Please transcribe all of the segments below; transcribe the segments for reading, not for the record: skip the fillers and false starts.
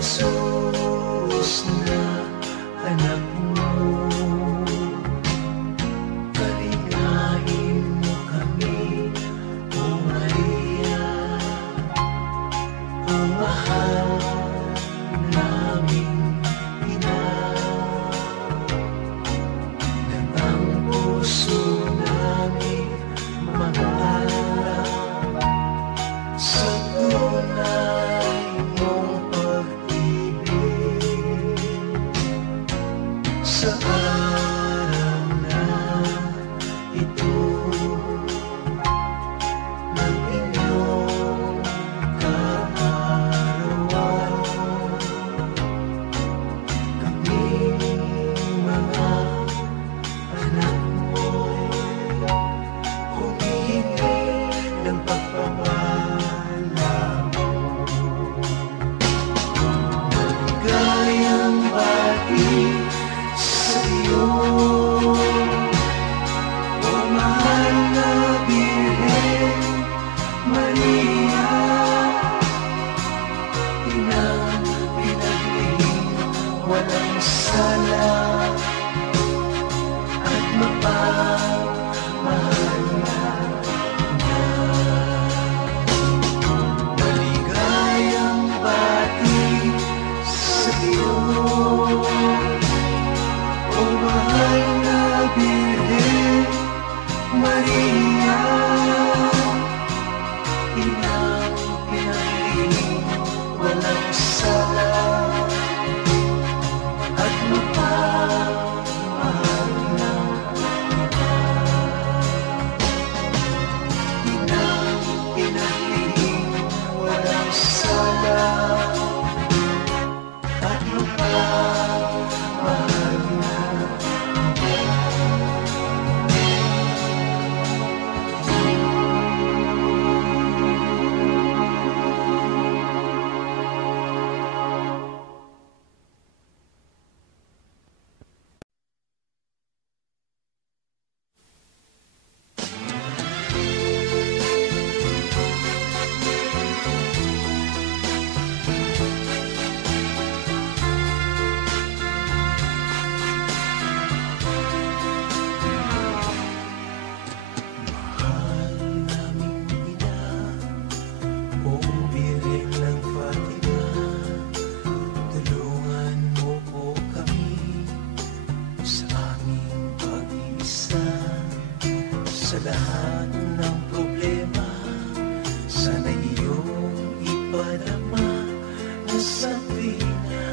Jesus na anak mo. Kalingain mo kami, O Maria, ang mahal naming ina, nang ang puso namin mag-alala sa tunay mong pag-ibig. Sa araw na ito ng inyong kaarawan, kaming mga anak mo'y humihingi ng pagpapala mo. Maligayang bati sa iyo, O mahal na Birhen Maria, inang pinaglihing walang sala at mapagmahal na ina. Maligayang bati sa iyo, O mahal na Birhen Maria, inang pinaglihing walang sala at mapagmahal na ina. Inang pinaglihing walang sala at mapagmahal na mahal naming ina, O Birhen ng Fatima, tulungan mo po kami sa aming pag-iisa. Sa lahat ng problema, sana iyong ipadama na sa tuwina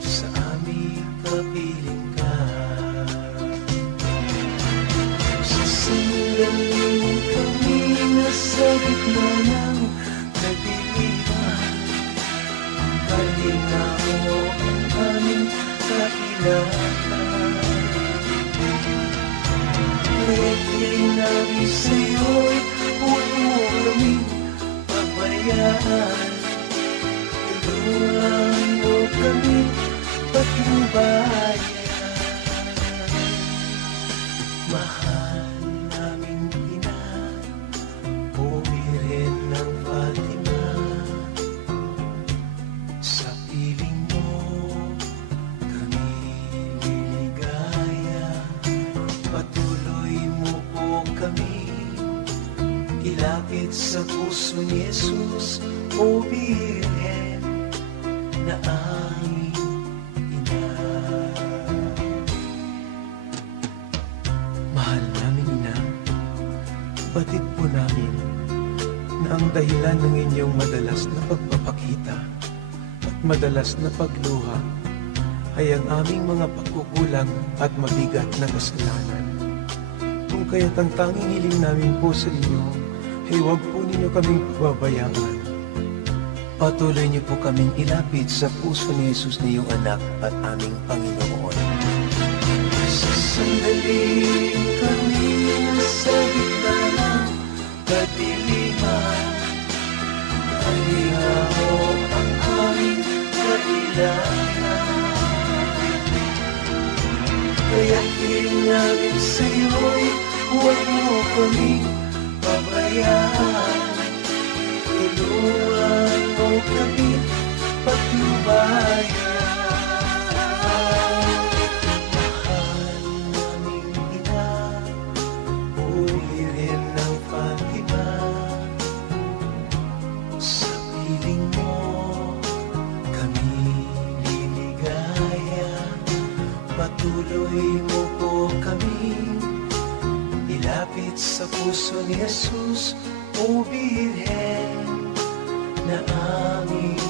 sa aming kapiling ka. Sa sandaling kami nasa gitna ng kadiliman, kalinga mo ang aming kailangan. Kaya't hiling namin sa'yo'y huwag mo kaming pabayaan. Tulungan mo kami patnubayan. Mahal naming ina, O Birhen ng Fatima, sa piling mo kami liligaya. Patuloy mo po kami ilapit sa puso ni Jesus, O Birhen na aming ina. Mahal namin ina, batid po namin na ang dahilan ng inyong madalas na pagpapakita at madalas na pagluha ay ang aming mga pagkukulang at mabigat na kasalanan. Kung kaya't ang tanging hiling namin po sa inyo ay huwag po ninyo kaming pababayaan. Patuloy niyo po kaming ilapit sa puso ni Jesus na iyong anak at aming Panginoon. Sa sandaling kami nasa gitna ng kadiliman, kalinga mo ang aming kailangan. Kaya't hiling namin sa'yo'y huwag mo kaming pabayaan. Tulungan mo kami patnubayan. patuloy mo po kami ilapit sa puso ni Jesus, O Birhen na aming